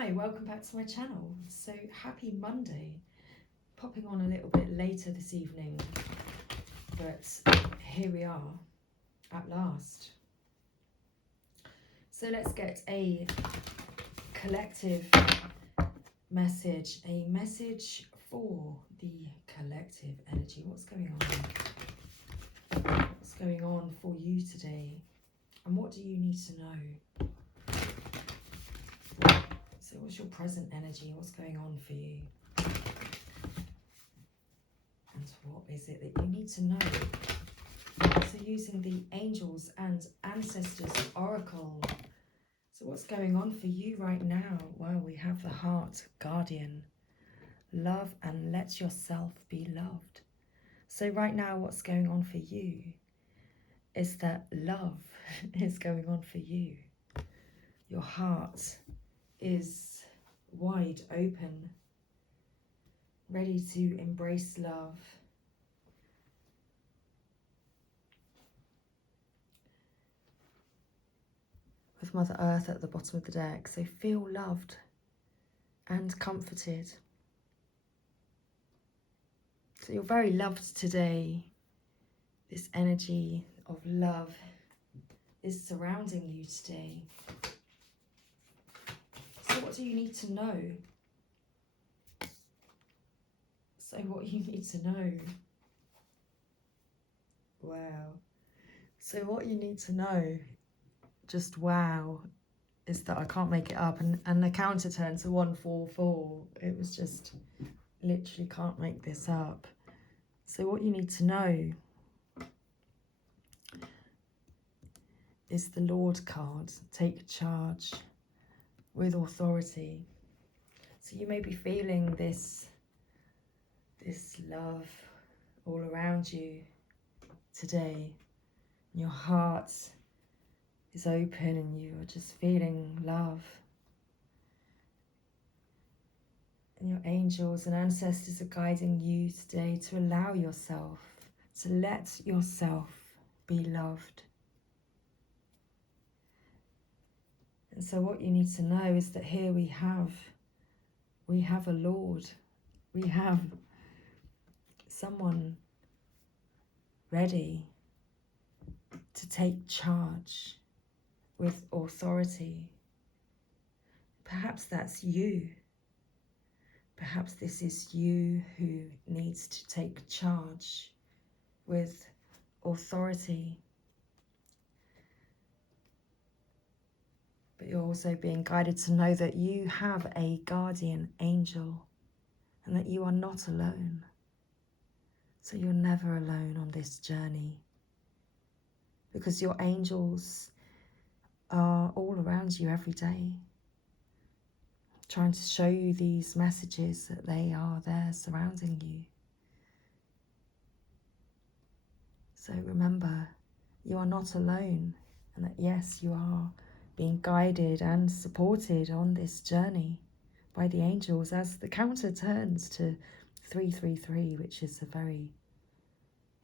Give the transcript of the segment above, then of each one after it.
Hi, welcome back to my channel. So happy Monday. Popping on a little bit later this evening, but here we are at last. So let's get a collective message, a message for the collective energy. What's going on? What's going on for you today? And what do you need to know? So what's your present energy? What's going on for you? And what is it that you need to know? So using the Angels and Ancestors Oracle. So what's going on for you right now? Well, we have the Heart Guardian. Love and let yourself be loved. So right now what's going on for you is that love is going on for you. Your heart is wide open, ready to embrace love. With Mother Earth at the bottom of the deck, so feel loved and comforted. So you're very loved today. This energy of love is surrounding you today. So what do you need to know? So what you need to know? Wow. So what you need to know, just wow, is that I can't make it up. And the counter turned to 144. It was just, literally can't make this up. So what you need to know is the Lord card. Take charge with authority. So you may be feeling this love all around you today. Your heart is open and you are just feeling love. And your angels and ancestors are guiding you today to allow yourself, to let yourself be loved. And so what you need to know is that here we have a Lord. We have someone ready to take charge with authority. Perhaps that's you. Perhaps this is you who needs to take charge with authority. But you're also being guided to know that you have a guardian angel and that you are not alone. So you're never alone on this journey, because your angels are all around you every day, trying to show you these messages that they are there surrounding you. So remember, you are not alone, and that yes, you are being guided and supported on this journey by the angels as the counter turns to 333, which is a very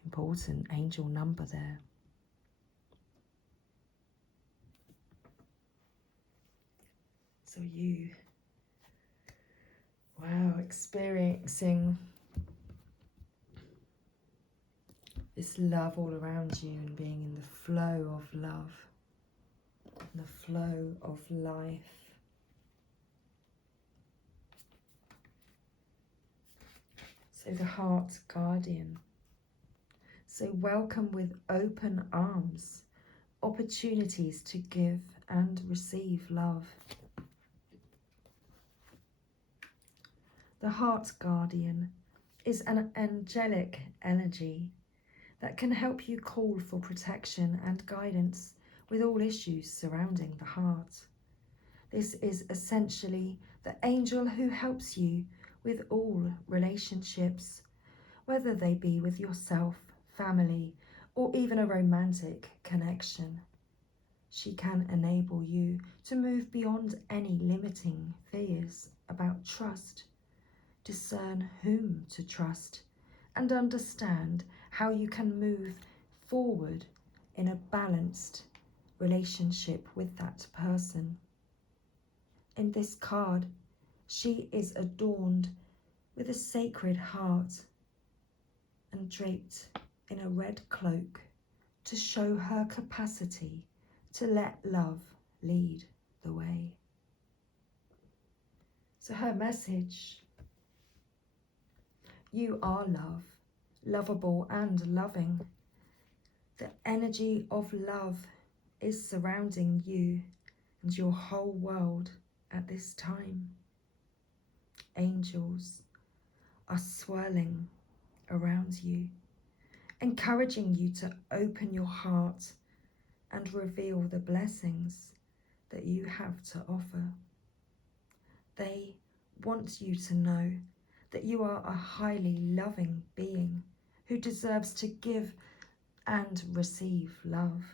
important angel number there. So you, wow, experiencing this love all around you and being in the flow of love, in the flow of life. So the Heart Guardian. So welcome with open arms, opportunities to give and receive love. The Heart Guardian is an angelic energy that can help you call for protection and guidance with all issues surrounding the heart. This is essentially the angel who helps you with all relationships, whether they be with yourself, family, or even a romantic connection. She can enable you to move beyond any limiting fears about trust, discern whom to trust, and understand how you can move forward in a balanced relationship with that person. In this card, she is adorned with a sacred heart and draped in a red cloak to show her capacity to let love lead the way. So her message: you are love, lovable and loving. The energy of love is surrounding you and your whole world at this time. Angels are swirling around you, encouraging you to open your heart and reveal the blessings that you have to offer. They want you to know that you are a highly loving being who deserves to give and receive love.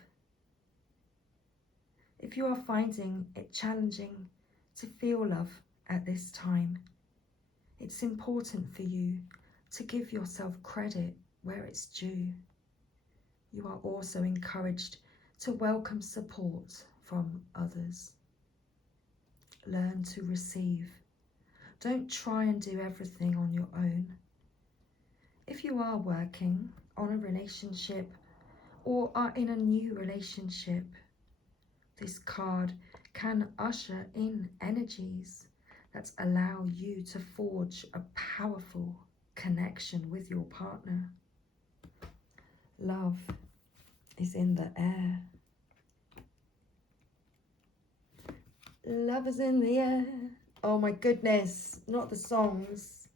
If you are finding it challenging to feel love at this time, it's important for you to give yourself credit where it's due. You are also encouraged to welcome support from others. Learn to receive. Don't try and do everything on your own. If you are working on a relationship or are in a new relationship, this card can usher in energies that allow you to forge a powerful connection with your partner. Love is in the air. Love is in the air. Oh my goodness, not the songs.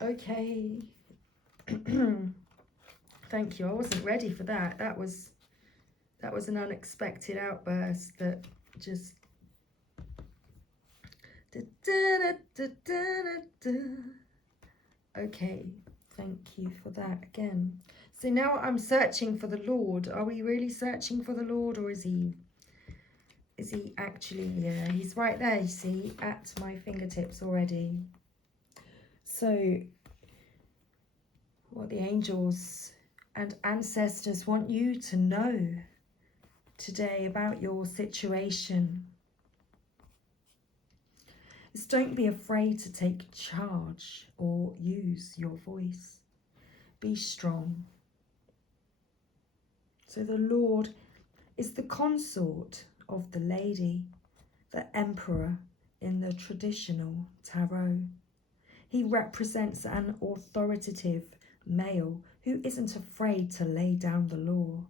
Okay. Thank you. I wasn't ready for that. That was an unexpected outburst that just okay, thank you for that again. So now I'm searching for the Lord. Are we really searching for the Lord, or is he actually here? He's right there, you see, at my fingertips already. So what the angels and ancestors want you to know today about your situation is: don't be afraid to take charge or use your voice. Be strong. So the Lord is the consort of the lady, the emperor in the traditional tarot. He represents an authoritative male who isn't afraid to lay down the law.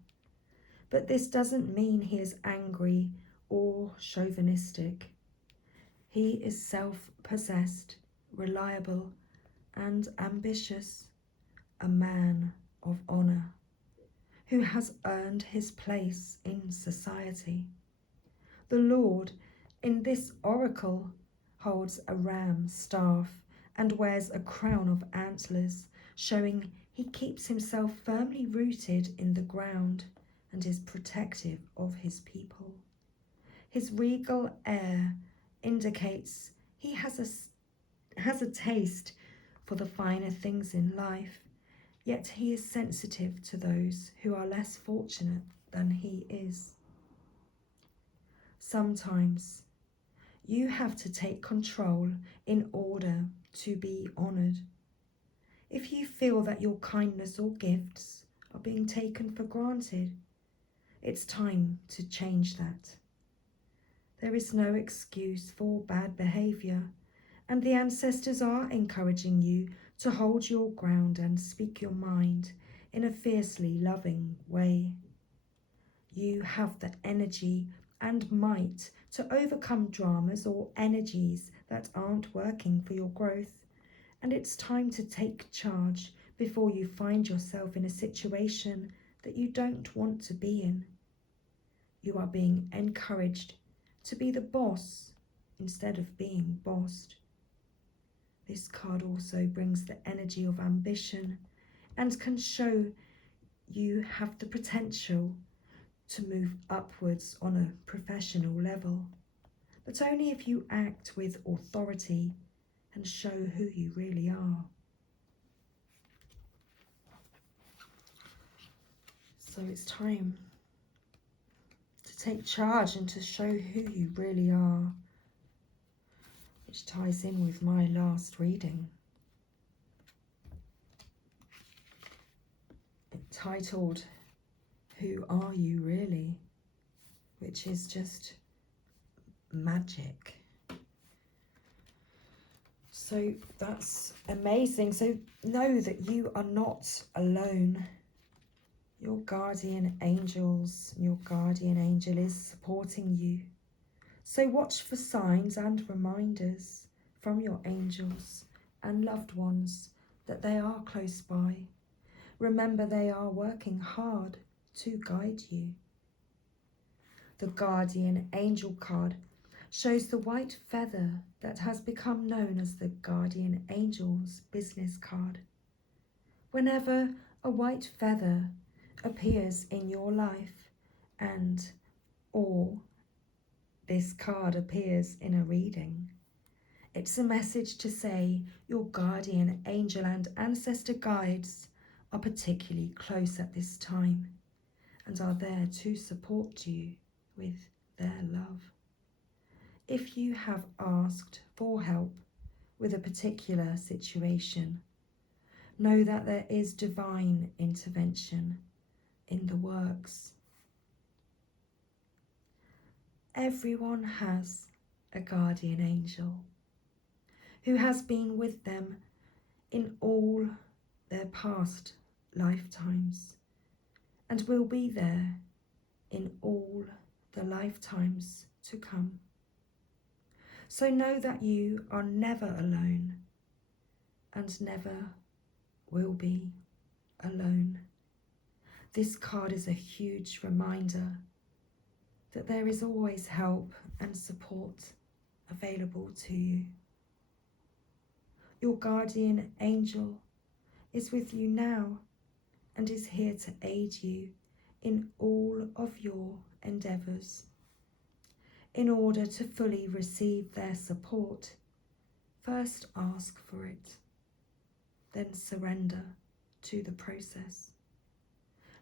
But this doesn't mean he is angry or chauvinistic. He is self-possessed, reliable, and ambitious, a man of honor who has earned his place in society. The Lord in this oracle holds a ram staff and wears a crown of antlers, showing he keeps himself firmly rooted in the ground and is protective of his people. His regal air indicates he has a taste for the finer things in life, yet he is sensitive to those who are less fortunate than he is. Sometimes you have to take control in order to be honoured. If you feel that your kindness or gifts are being taken for granted, it's time to change that. There is no excuse for bad behaviour, and the ancestors are encouraging you to hold your ground and speak your mind in a fiercely loving way. You have the energy and might to overcome dramas or energies that aren't working for your growth, and it's time to take charge before you find yourself in a situation that you don't want to be in. You are being encouraged to be the boss instead of being bossed. This card also brings the energy of ambition and can show you have the potential to move upwards on a professional level, but only if you act with authority and show who you really are. So it's time to take charge and to show who you really are. which ties in with my last reading, entitled Who Are You Really?, which is just magic. So that's amazing. So know that you are not alone. Your guardian angels, your guardian angel is supporting you. So watch for signs and reminders from your angels and loved ones that they are close by. Remember, they are working hard to guide you. The guardian angel card shows the white feather that has become known as the guardian angel's business card. Whenever a white feather appears in your life or this card appears in a reading, it's a message to say your guardian angel and ancestor guides are particularly close at this time and are there to support you with their love. If you have asked for help with a particular situation, know that there is divine intervention in the works. Everyone has a guardian angel who has been with them in all their past lifetimes and will be there in all the lifetimes to come. So know that you are never alone and never will be alone. This card is a huge reminder that there is always help and support available to you. Your guardian angel is with you now and is here to aid you in all of your endeavours. In order to fully receive their support, first ask for it, then surrender to the process.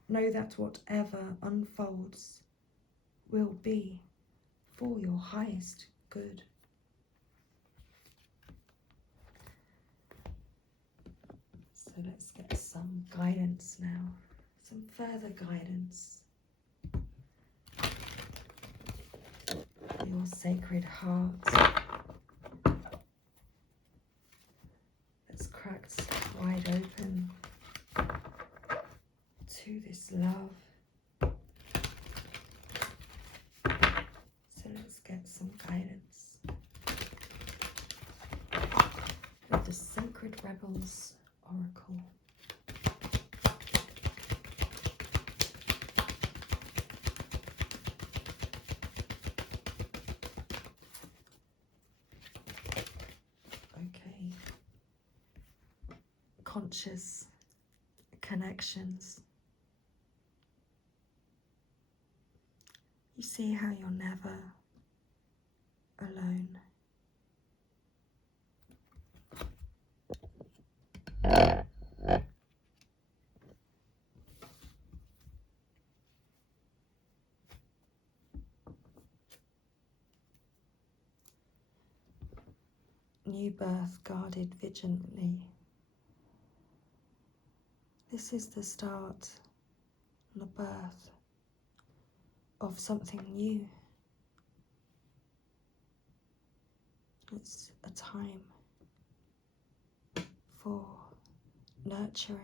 Know that whatever unfolds will be for your highest good. So let's get some guidance now, some further guidance. Your sacred heart that's cracked wide open to this love. So let's get some guidance with the Sacred Rebels Oracle. Okay. Conscious connections. You see how you're never alone. New birth guarded vigilantly. This is the start and the birth of something new. It's a time for nurturing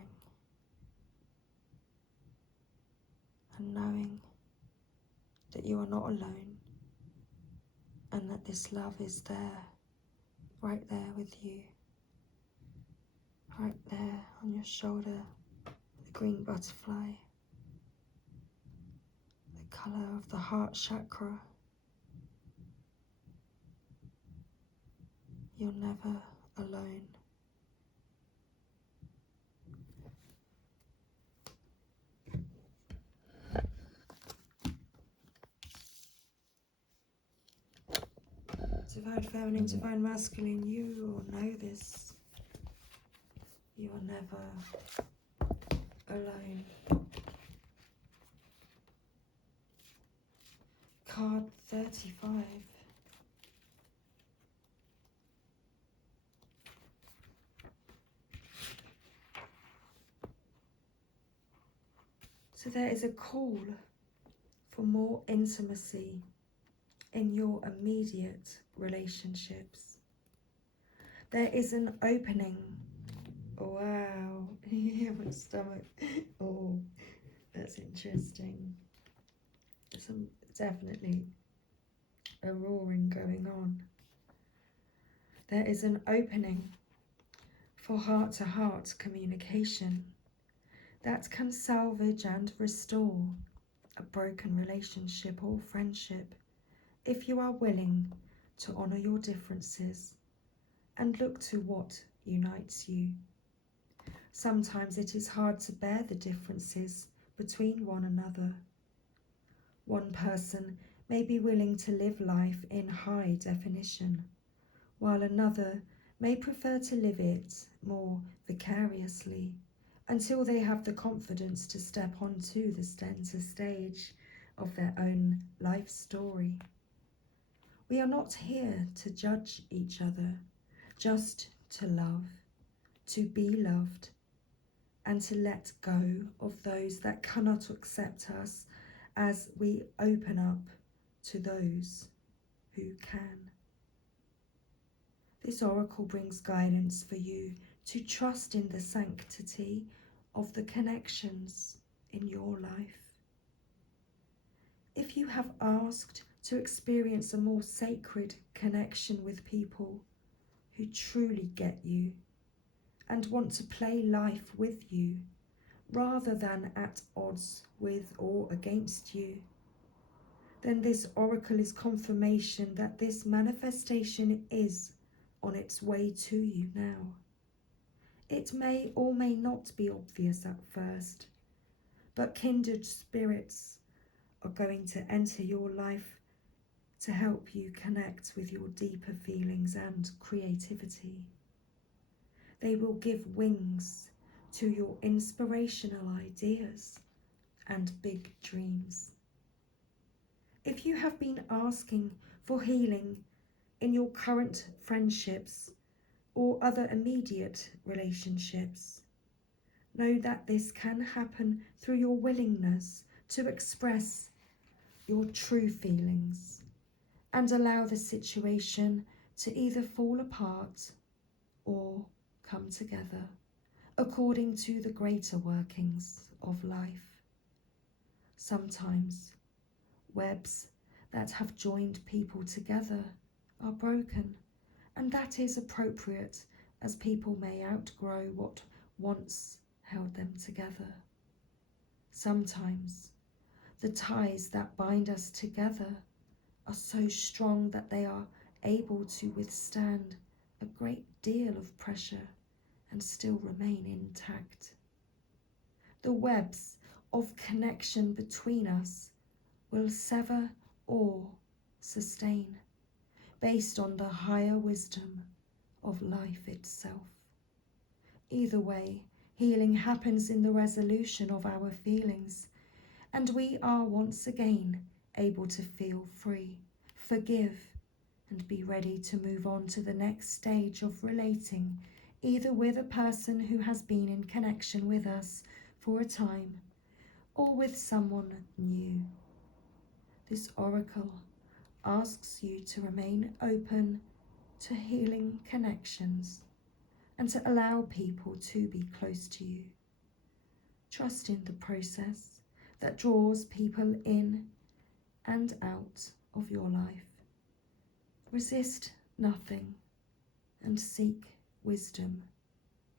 and knowing that you are not alone and that this love is there, right there with you, right there on your shoulder, the green butterfly, the colour of the heart chakra. You're never alone. Divine feminine, divine masculine, you all know this. You are never alone. Card 35. So there is a call for more intimacy in your immediate relationships. There is an opening. Wow, my stomach. Oh, that's interesting. Some definitely a roaring going on. There is an opening for heart-to-heart communication that can salvage and restore a broken relationship or friendship if you are willing to honour your differences and look to what unites you. Sometimes it is hard to bear the differences between one another. One person may be willing to live life in high definition, while another may prefer to live it more vicariously until they have the confidence to step onto the center stage of their own life story. We are not here to judge each other, just to love, to be loved, and to let go of those that cannot accept us as we open up to those who can. This oracle brings guidance for you to trust in the sanctity of the connections in your life. If you have asked to experience a more sacred connection with people who truly get you and want to play life with you rather than at odds with or against you, then this oracle is confirmation that this manifestation is on its way to you now. It may or may not be obvious at first, but kindred spirits are going to enter your life to help you connect with your deeper feelings and creativity. They will give wings to your inspirational ideas and big dreams. If you have been asking for healing in your current friendships or other immediate relationships, know that this can happen through your willingness to express your true feelings and allow the situation to either fall apart or come together according to the greater workings of life. Sometimes webs that have joined people together are broken, and that is appropriate as people may outgrow what once held them together. Sometimes the ties that bind us together are so strong that they are able to withstand a great deal of pressure and still remain intact. The webs of connection between us will sever or sustain based on the higher wisdom of life itself. Either way, healing happens in the resolution of our feelings, and we are once again able to feel free, forgive, and be ready to move on to the next stage of relating, either with a person who has been in connection with us for a time, or with someone new. This oracle asks you to remain open to healing connections and to allow people to be close to you. Trust in the process that draws people in and out of your life. Resist nothing and seek wisdom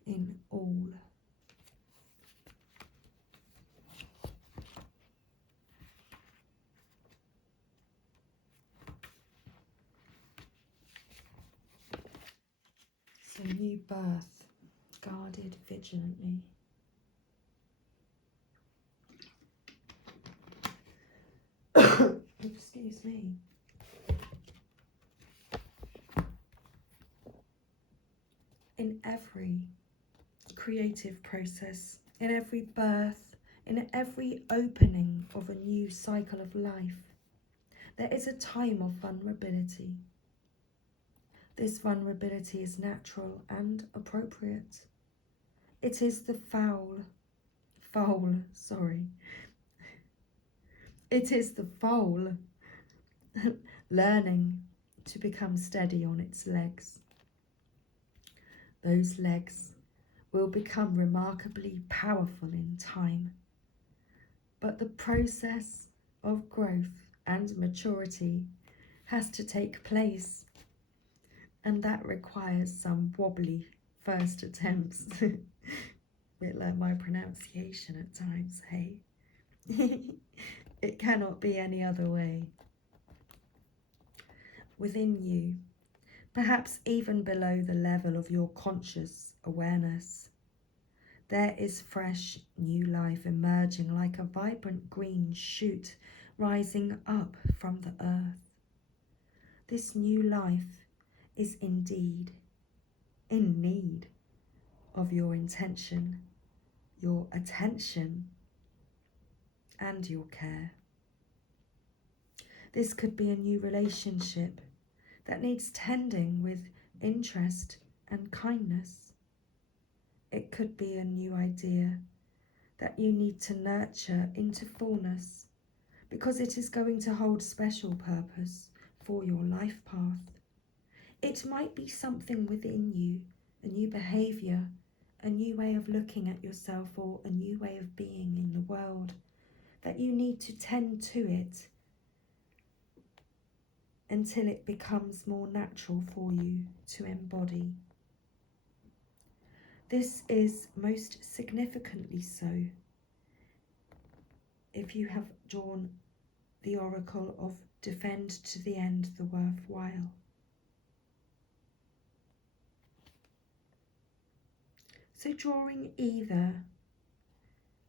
in all. So, new birth, guarded vigilantly. Excuse me. In every creative process, in every birth, in every opening of a new cycle of life, there is a time of vulnerability. This vulnerability is natural and appropriate. It is the foal, It is the foal learning to become steady on its legs. Those legs will become remarkably powerful in time. But the process of growth and maturity has to take place, and that requires some wobbly first attempts. A bit like my pronunciation at times, hey? It cannot be any other way. Within you, perhaps even below the level of your conscious awareness, there is fresh new life emerging like a vibrant green shoot rising up from the earth. This new life is indeed in need of your intention, your attention, and your care. This could be a new relationship that needs tending with interest and kindness. It could be a new idea that you need to nurture into fullness because it is going to hold special purpose for your life path. It might be something within you, a new behaviour, a new way of looking at yourself, or a new way of being in the world, that you need to tend to it until it becomes more natural for you to embody. This is most significantly so if you have drawn the oracle of defend to the end the worthwhile. So drawing either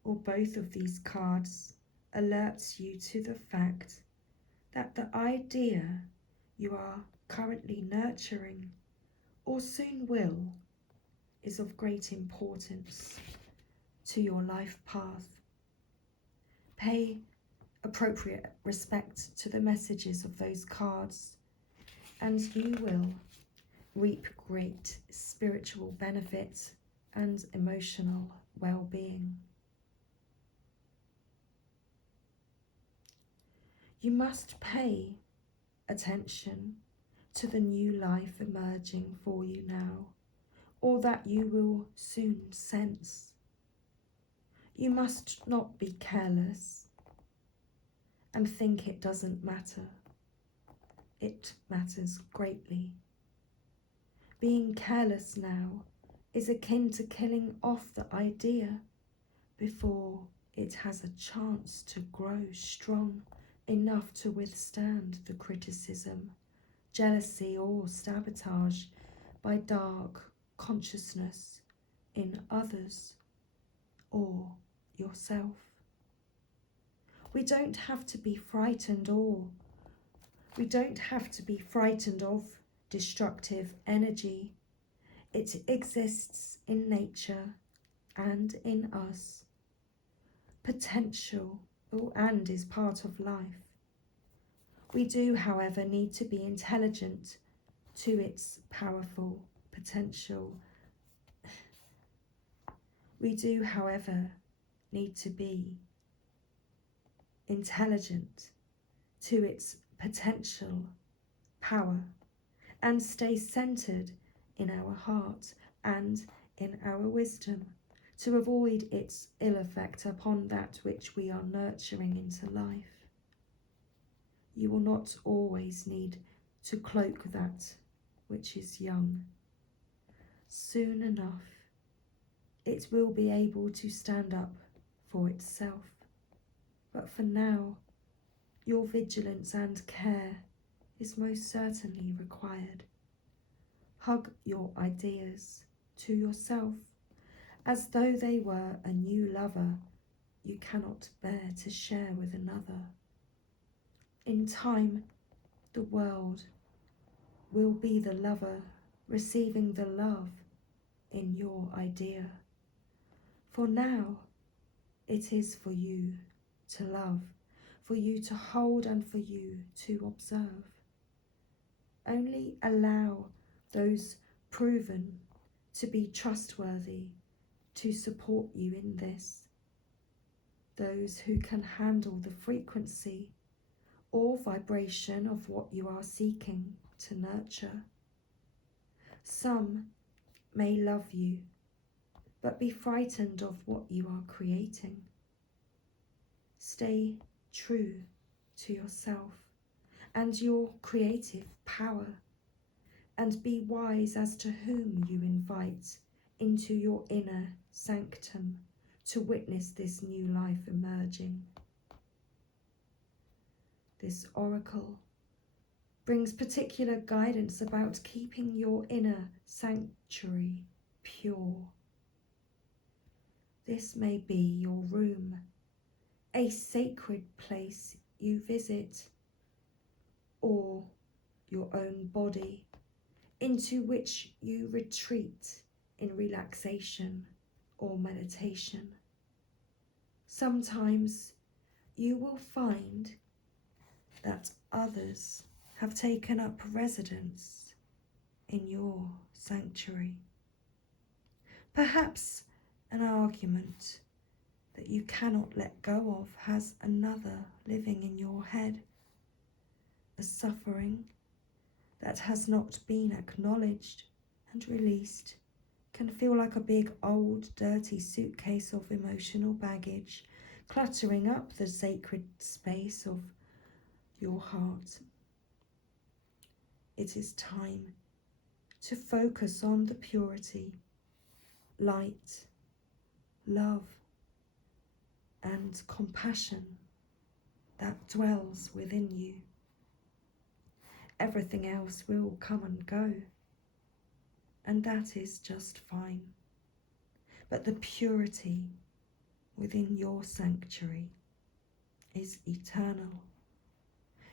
or both of these cards alerts you to the fact that the idea you are currently nurturing, or soon will, is of great importance to your life path. Pay appropriate respect to the messages of those cards, and you will reap great spiritual benefit and emotional well-being. You must pay attention to the new life emerging for you now, or that you will soon sense. You must not be careless and think it doesn't matter. It matters greatly. Being careless now is akin to killing off the idea before it has a chance to grow strong enough to withstand the criticism, jealousy, or sabotage by dark consciousness in others or yourself. We don't have to be frightened of destructive energy. It exists in nature and in us. Potential and is part of life. We do, however, need to be intelligent to its powerful potential. We do, however, need to be intelligent to its potential power and stay centered in our heart and in our wisdom to avoid its ill effect upon that which we are nurturing into life. You will not always need to cloak that which is young. Soon enough, it will be able to stand up for itself. But for now, your vigilance and care is most certainly required. Hug your ideas to yourself as though they were a new lover you cannot bear to share with another. In time, the world will be the lover receiving the love in your idea. For now, it is for you to love, for you to hold, and for you to observe. Only allow those proven to be trustworthy to support you in this. those who can handle the frequency or vibration of what you are seeking to nurture. Some may love you, but be frightened of what you are creating. Stay true to yourself and your creative power, and be wise as to whom you invite into your inner sanctum to witness this new life emerging. This oracle brings particular guidance about keeping your inner sanctuary pure. This may be your room, a sacred place you visit, or your own body, into which you retreat in relaxation or meditation. Sometimes you will find that others have taken up residence in your sanctuary. Perhaps an argument that you cannot let go of has another living in your head. A suffering that has not been acknowledged and released can feel like a big old dirty suitcase of emotional baggage cluttering up the sacred space of your heart. It is time to focus on the purity, light, love, and compassion that dwells within you. Everything else will come and go, and that is just fine. But the purity within your sanctuary is eternal.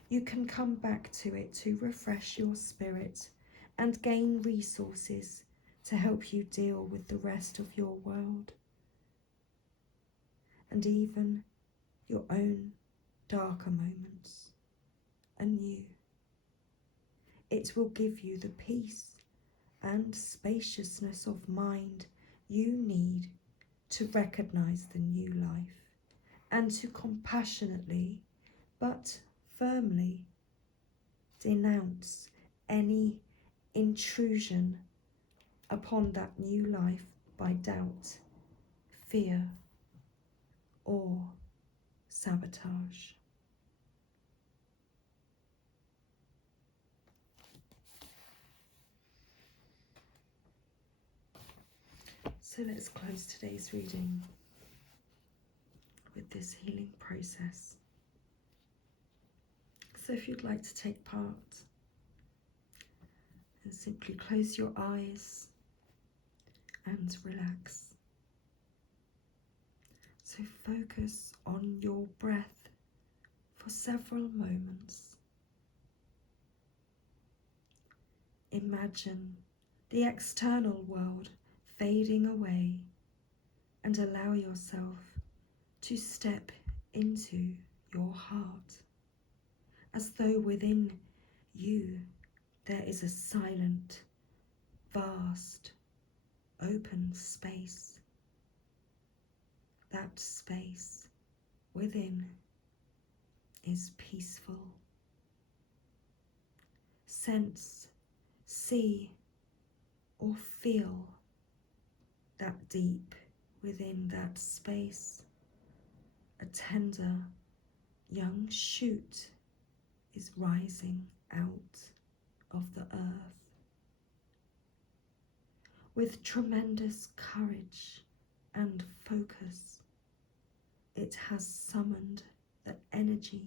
You can come back to it to refresh your spirit and gain resources to help you deal with the rest of your world, and even your own darker moments anew. It will give you the peace and spaciousness of mind you need to recognize the new life and to compassionately but firmly denounce any intrusion upon that new life by doubt, fear, or sabotage. So let's close today's reading with this healing process. So if you'd like to take part, then simply close your eyes and relax. So focus on your breath for several moments. Imagine the external world fading away and allow yourself to step into your heart, as though within you there is a silent, vast, open space. That space within is peaceful. Sense, see, or feel that deep within that space. A tender young shoot is rising out of the earth. With tremendous courage and focus, it has summoned the energy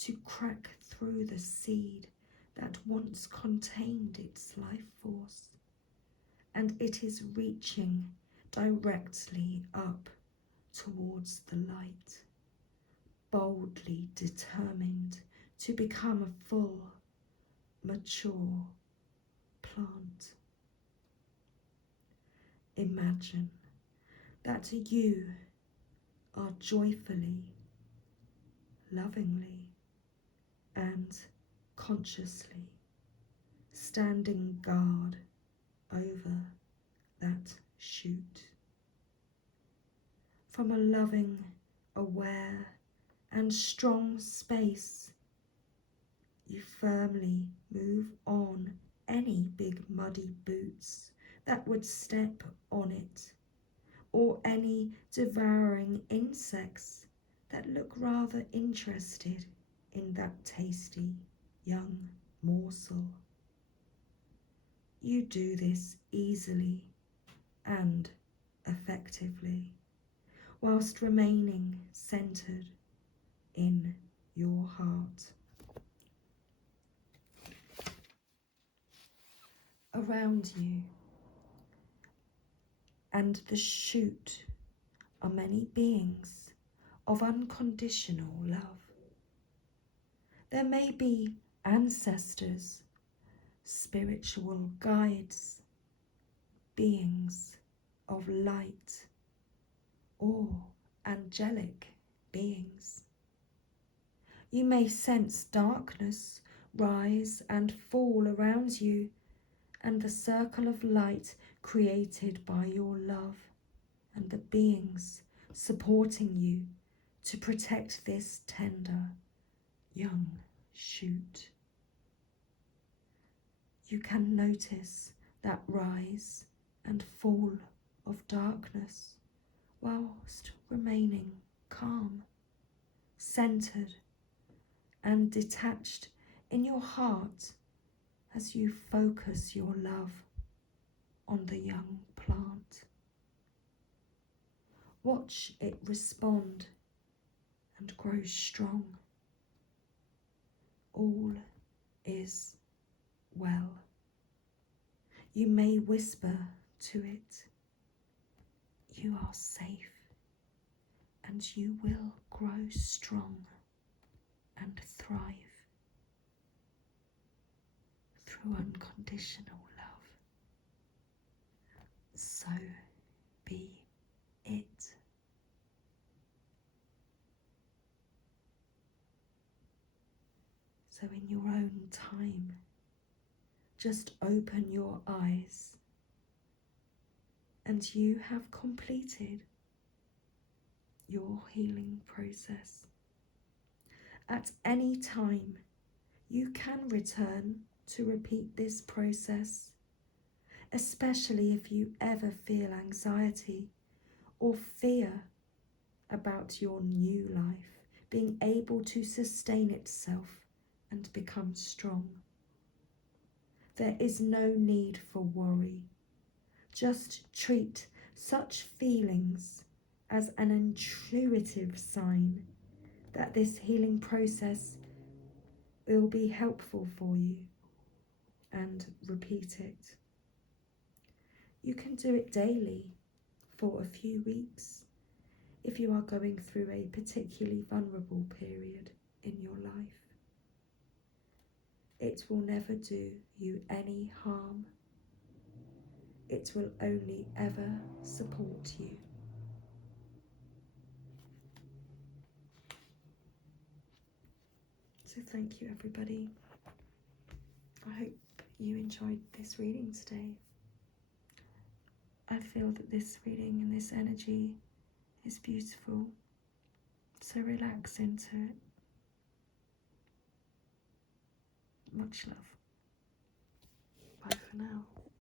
to crack through the seed that once contained its life force, and it is reaching directly up towards the light, boldly determined to become a full, mature plant. Imagine that you are joyfully, lovingly, and consciously standing guard over that shoot. From a loving, aware and strong space, you firmly move on any big muddy boots that would step on it, or any devouring insects that look rather interested in that tasty young morsel. You do this easily and effectively, whilst remaining centered in your heart. Around you and the shoot are many beings of unconditional love. There may be ancestors, spiritual guides, beings of light, or angelic beings. You may sense darkness rise and fall around you, and the circle of light created by your love and the beings supporting you to protect this tender young shoot. You can notice that rise and fall of darkness whilst remaining calm, centered and detached in your heart as you focus your love on the young plant. Watch it respond and grow strong. All is well. You may whisper to it, you are safe and you will grow strong and thrive through unconditional love. So be it. So in your own time, just open your eyes and you have completed your healing process. At any time, you can return to repeat this process, especially if you ever feel anxiety or fear about your new life being able to sustain itself and become strong. There is no need for worry. Just treat such feelings as an intuitive sign that this healing process will be helpful for you, and repeat it. You can do it daily for a few weeks if you are going through a particularly vulnerable period in your life. It will never do you any harm. It will only ever support you. So thank you, everybody. I hope you enjoyed this reading today. I feel that this reading and this energy is beautiful. So relax into it. Much love. Bye for now.